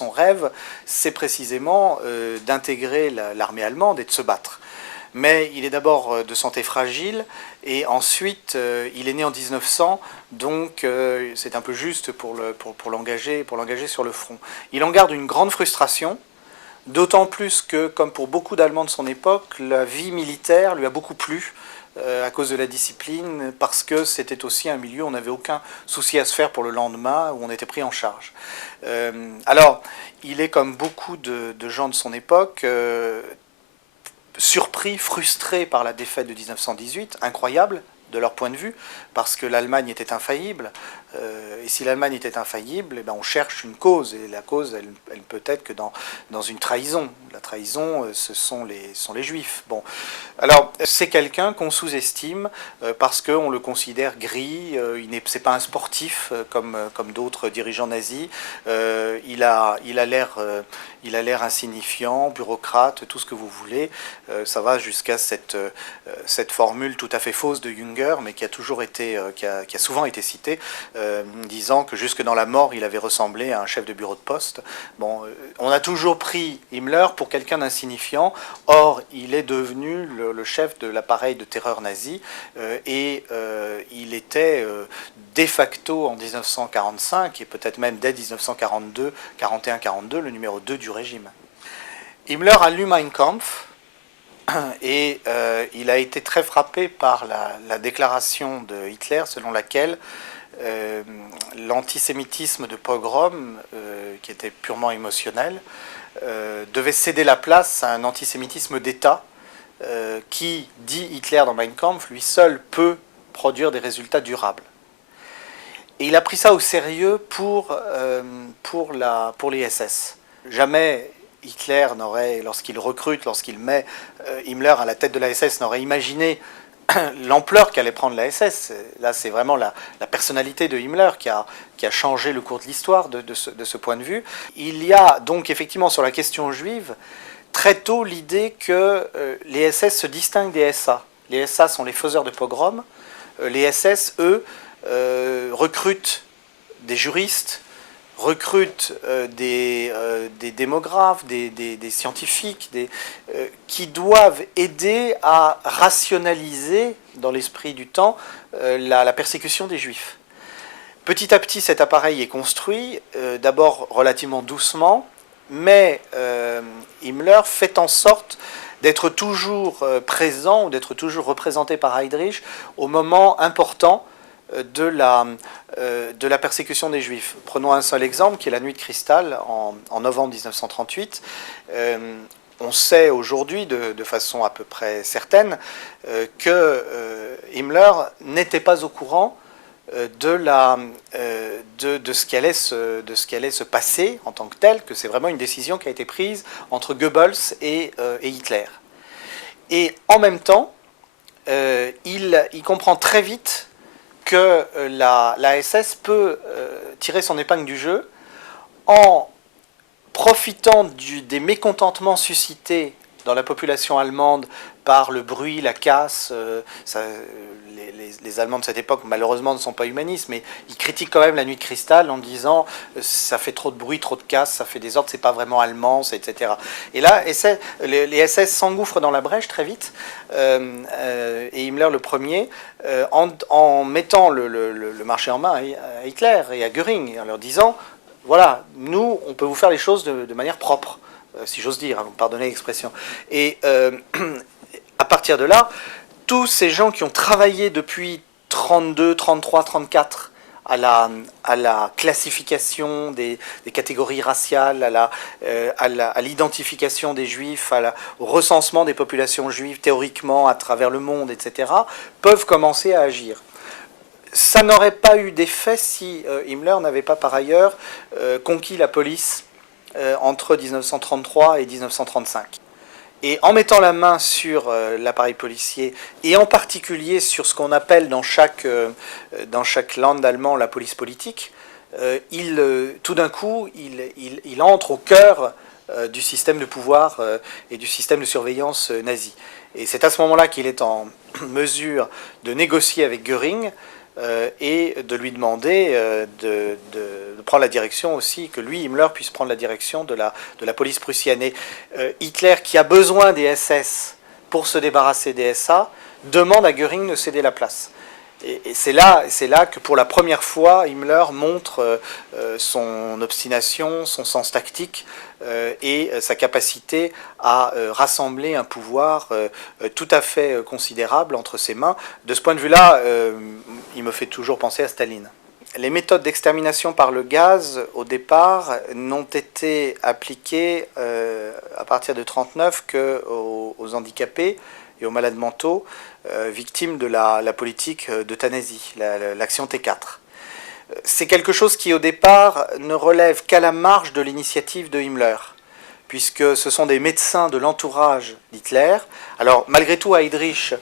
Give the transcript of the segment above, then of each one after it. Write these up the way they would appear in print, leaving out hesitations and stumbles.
son rêve, c'est précisément d'intégrer l'armée allemande et de se battre. Mais il est d'abord de santé fragile, et ensuite il est né en 1900, donc c'est un peu juste pour l'engager sur le front. Il en garde une grande frustration, d'autant plus que, comme pour beaucoup d'Allemands de son époque, la vie militaire lui a beaucoup plu, à cause de la discipline, parce que c'était aussi un milieu où on n'avait aucun souci à se faire pour le lendemain, où on était pris en charge. Alors, il est comme beaucoup de gens de son époque, surpris, frustré par la défaite de 1918, incroyable de leur point de vue, parce que l'Allemagne était infaillible, et si l'Allemagne était infaillible, eh ben on cherche une cause, et la cause, elle peut être que dans une trahison. La trahison, ce sont les Juifs. Bon, alors c'est quelqu'un qu'on sous-estime parce qu'on le considère gris, c'est pas un sportif comme d'autres dirigeants nazis, il a l'air insignifiant, bureaucrate, tout ce que vous voulez, ça va jusqu'à cette formule tout à fait fausse de Jünger, mais qui a souvent été citée, disant que jusque dans la mort, il avait ressemblé à un chef de bureau de poste. Bon, on a toujours pris Himmler pour quelqu'un d'insignifiant, or il est devenu le chef de l'appareil de terreur nazi, et il était de facto en 1945, et peut-être même dès 1942, 41-42, le numéro 2 du régime. Himmler a lu Mein Kampf, et il a été très frappé par la déclaration de Hitler selon laquelle l'antisémitisme de pogrom, qui était purement émotionnel, devait céder la place à un antisémitisme d'État qui, dit Hitler dans Mein Kampf, lui seul peut produire des résultats durables. Et il a pris ça au sérieux pour les SS. Jamais Hitler n'aurait, lorsqu'il met Himmler à la tête de la SS, n'aurait imaginé l'ampleur qu'allait prendre la SS. Là, c'est vraiment la personnalité de Himmler qui a changé le cours de l'histoire de ce point de vue. Il y a donc effectivement sur la question juive très tôt l'idée que les SS se distinguent des SA. Les SA sont les faiseurs de pogroms. Les SS, eux, recrutent des juristes, recrutent des démographes, des scientifiques, qui doivent aider à rationaliser, dans l'esprit du temps, la persécution des Juifs. Petit à petit, cet appareil est construit, d'abord relativement doucement, mais Himmler fait en sorte d'être toujours présent, ou d'être toujours représenté par Heydrich au moment important de la persécution des Juifs. Prenons un seul exemple, qui est la Nuit de Cristal, en novembre 1938. On sait aujourd'hui, de façon à peu près certaine, que Himmler n'était pas au courant de ce qui allait se passer en tant que tel, que c'est vraiment une décision qui a été prise entre Goebbels et Hitler. Et en même temps, il comprend très vite que la SS peut tirer son épingle du jeu en profitant des mécontentements suscités dans la population allemande par le bruit, la casse. Les Allemands de cette époque, malheureusement, ne sont pas humanistes, mais ils critiquent quand même la Nuit de Cristal en disant ça fait trop de bruit, trop de casse, ça fait des ordres, c'est pas vraiment allemand, etc. Et là, les SS s'engouffrent dans la brèche très vite, et Himmler le premier, en mettant le marché en main à Hitler et à Göring, en leur disant voilà, nous, on peut vous faire les choses de manière propre, si j'ose dire, hein, vous pardonnez l'expression. Et à partir de là, tous ces gens qui ont travaillé depuis 32, 33, 34 à la classification des catégories raciales, à l'identification des juifs, au recensement des populations juives théoriquement à travers le monde, etc., peuvent commencer à agir. Ça n'aurait pas eu d'effet si Himmler n'avait pas par ailleurs conquis la police entre 1933 et 1935. Et en mettant la main sur l'appareil policier, et en particulier sur ce qu'on appelle dans chaque land allemand la police politique, tout d'un coup, il entre au cœur du système de pouvoir et du système de surveillance nazi. Et c'est à ce moment-là qu'il est en mesure de négocier avec Göring et de lui demander de prendre la direction aussi, que lui, Himmler, puisse prendre la direction de la police prussienne. Et Hitler, qui a besoin des SS pour se débarrasser des SA, demande à Göring de céder la place. Et c'est là que pour la première fois, Himmler montre son obstination, son sens tactique et sa capacité à rassembler un pouvoir tout à fait considérable entre ses mains. De ce point de vue-là, il me fait toujours penser à Staline. Les méthodes d'extermination par le gaz, au départ, n'ont été appliquées à partir de 1939 qu'aux handicapés et aux malades mentaux victimes de la politique d'euthanasie, l'action T4. C'est quelque chose qui, au départ, ne relève qu'à la marge de l'initiative de Himmler, puisque ce sont des médecins de l'entourage d'Hitler. Alors, malgré tout, Heydrich,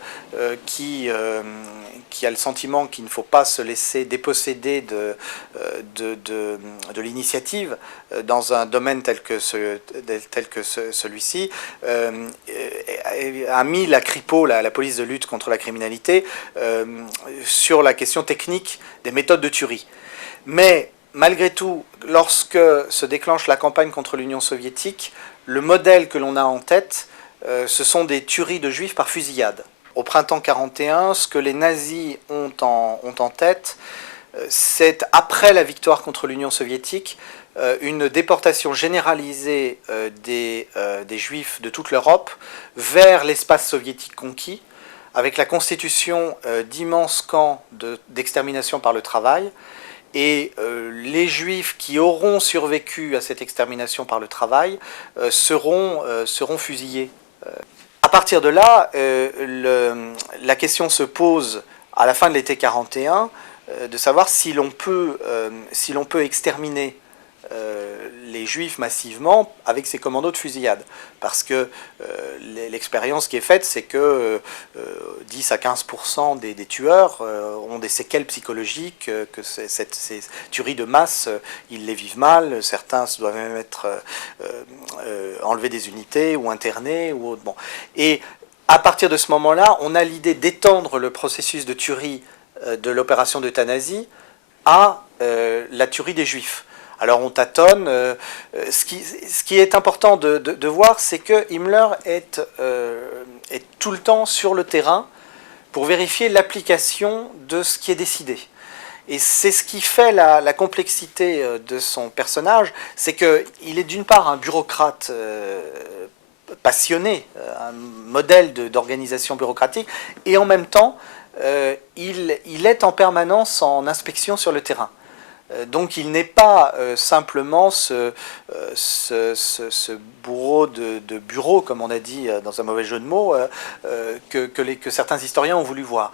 qui a le sentiment qu'il ne faut pas se laisser déposséder de l'initiative dans un domaine tel que celui-ci, a mis la CRIPO, la police de lutte contre la criminalité, sur la question technique des méthodes de tuerie. Mais malgré tout, lorsque se déclenche la campagne contre l'Union soviétique, le modèle que l'on a en tête, ce sont des tueries de juifs par fusillade. Au printemps 1941, ce que les nazis ont en tête, c'est, après la victoire contre l'Union soviétique, une déportation généralisée des juifs de toute l'Europe vers l'espace soviétique conquis, avec la constitution d'immenses camps d'extermination par le travail. Et les juifs qui auront survécu à cette extermination par le travail seront fusillés. À partir de là, la question se pose à la fin de l'été 1941 de savoir si l'on peut exterminer les juifs massivement avec ces commandos de fusillade. Parce que l'expérience qui est faite, c'est que 10 à 15% des tueurs ont des séquelles psychologiques, que ces tueries de masse, ils les vivent mal, certains doivent même être enlevés des unités ou internés ou autre. Bon. Et à partir de ce moment-là, on a l'idée d'étendre le processus de tuerie de l'opération d'euthanasie à la tuerie des juifs. Alors on tâtonne. Ce qui est important de voir, c'est que Himmler est tout le temps sur le terrain pour vérifier l'application de ce qui est décidé. Et c'est ce qui fait la complexité de son personnage, c'est qu'il est d'une part un bureaucrate passionné, un modèle d'organisation bureaucratique, et en même temps, il est en permanence en inspection sur le terrain. Donc il n'est pas simplement ce bourreau de bureau, comme on a dit dans un mauvais jeu de mots, que certains historiens ont voulu voir.